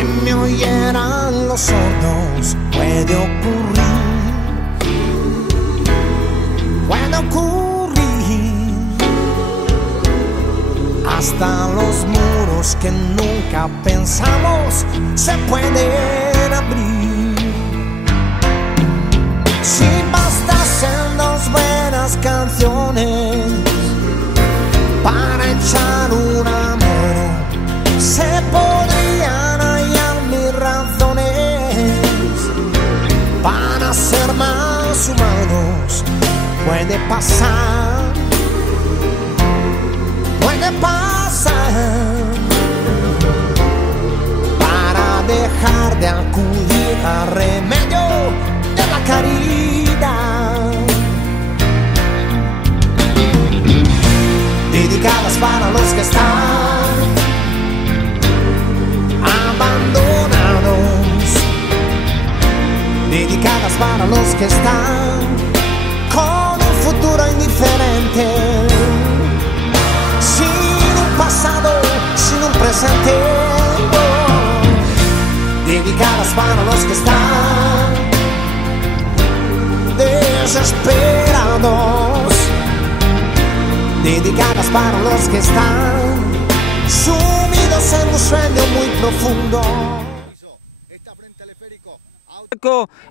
que me oyeran los sordos. Puede ocurrir, hasta los muros que nunca pensamos se pueden abrir. Si bastasen dos buenas canciones para echar una mano, se podrían hallar mis razones para ser más humanos. Puede pasar, para dejar de acudir a remedio de la caridad, dedicadas para los que están abandonados, dedicadas para los que están con un futuro indiferente, sin un pasado, sin un presente, dedicadas para los que están desesperados, dedicadas para los que están sumidos en un sueño muy profundo.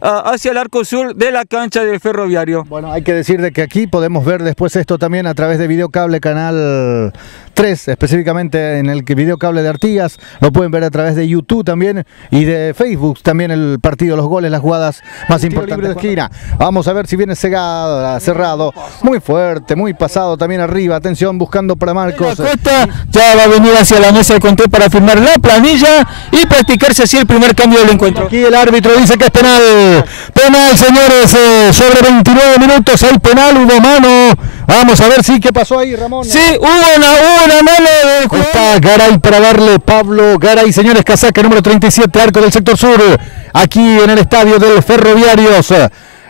Hacia el arco sur de la cancha del Ferroviario. Bueno, hay que decir de que aquí podemos ver después esto también a través de Videocable Canal 3, específicamente en el Videocable de Artigas. Lo pueden ver a través de YouTube también y de Facebook también, el partido, los goles, las jugadas más importantes de esquina. Vamos a ver si viene cerrado, muy fuerte, muy pasado también arriba. Atención, buscando para Marcos. La Costa ya va a venir hacia la mesa de control para firmar la planilla y practicarse así el primer cambio del encuentro. Aquí el árbitro dice que es penal. Penal, señores, sobre 29 minutos hay penal, hubo mano. Vamos a ver si qué pasó ahí, Ramón. Sí, hubo una mano de... Está Garay para darle, Pablo Garay, señores, casaca número 37, arco del sector sur, aquí en el estadio del Ferroviarios.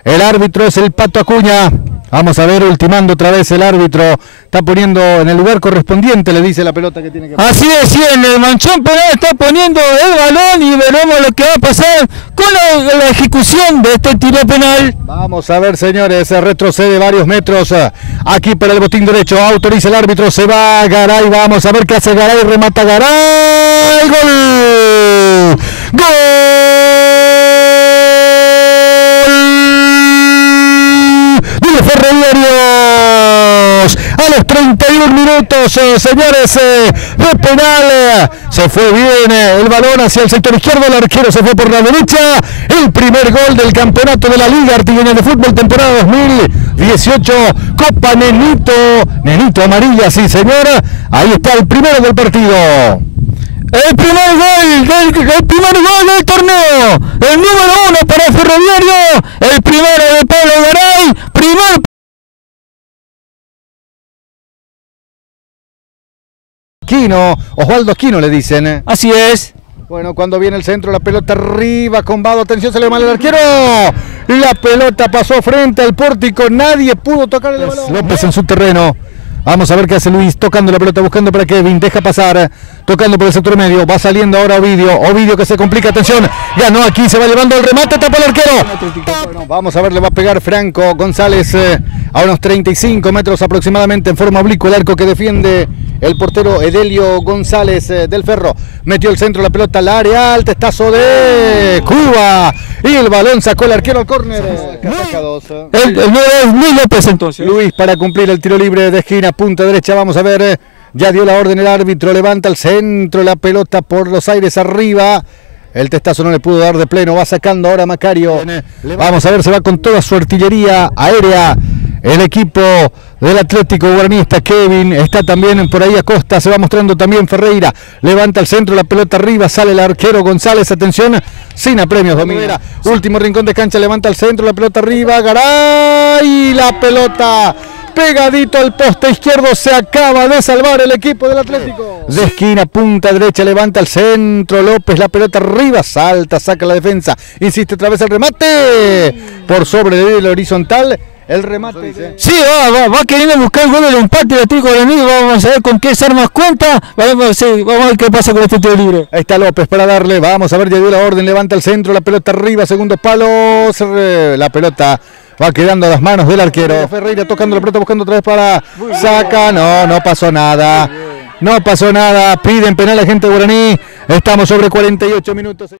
El árbitro es el Pato Acuña. Vamos a ver, ultimando otra vez el árbitro. Está poniendo en el lugar correspondiente, le dice la pelota que tiene que pasar. Así es, sí, en el manchón penal está poniendo el balón y veremos lo que va a pasar con la ejecución de este tiro penal. Vamos a ver, señores, retrocede varios metros. Aquí para el botín derecho, autoriza el árbitro, se va Garay. Vamos a ver qué hace Garay, remata Garay. ¡Gol! ¡Gol! Ferroviarios a los 31 minutos, señores, de penal. Se fue bien el balón hacia el sector izquierdo, el arquero se fue por la derecha. El primer gol del campeonato de la Liga Artigueña de Fútbol, temporada 2018, Copa Nenito Amarilla, sí señora. Ahí está el primero del partido. El primer gol del torneo, el número 1 para el Ferroviario, el primero de Pablo Garay, Osvaldo Aquino le dicen. Así es. Bueno, cuando viene el centro, la pelota arriba con Vado, atención, se le va mal el arquero. La pelota pasó frente al pórtico, nadie pudo tocar el balón. López en su terreno. Vamos a ver qué hace Luis, tocando la pelota, buscando para Kevin, deja pasar, tocando por el sector medio, va saliendo ahora Ovidio que se complica, atención, ganó aquí, se va llevando el remate, tapa el arquero. Bueno, vamos a ver, le va a pegar Franco González a unos 35 metros aproximadamente en forma oblicua, el arco que defiende el portero Edelio González del Ferro. Metió el centro, la pelota al área, al testazo de Cuba y el balón sacó el arquero al córner. El 9 es Luis López entonces. Luis para cumplir el tiro libre de esquina, punta derecha, vamos a ver, ya dio la orden el árbitro, levanta el centro, la pelota por los aires arriba. El testazo no le pudo dar de pleno, va sacando ahora Macario. Vamos a ver, se va con toda su artillería aérea el equipo del Atlético Guaranista. Kevin está también por ahí Acosta, se va mostrando también Ferreira, levanta el centro, la pelota arriba, sale el arquero González, atención, sin apremios, domina, último rincón de cancha, levanta el centro, la pelota arriba, Garay, la pelota pegadito al poste izquierdo, se acaba de salvar el equipo del Atlético. De esquina, punta derecha, levanta el centro, López, la pelota arriba, salta, saca la defensa, insiste otra vez el remate, por sobre el horizontal, El remate dice. Sí, va queriendo buscar el gol del empate del Atlético Guaraní. Vamos a ver con qué armas cuenta. Vamos a ver qué pasa con este tiro libre. Ahí está López para darle. Vamos a ver, ya dio la orden. Levanta el centro, la pelota arriba, segundo palo. La pelota va quedando a las manos del arquero. Ferreira tocando la pelota, buscando otra vez para. Saca. No pasó nada. No pasó nada. Piden penal a gente de Guaraní. Estamos sobre 48 minutos.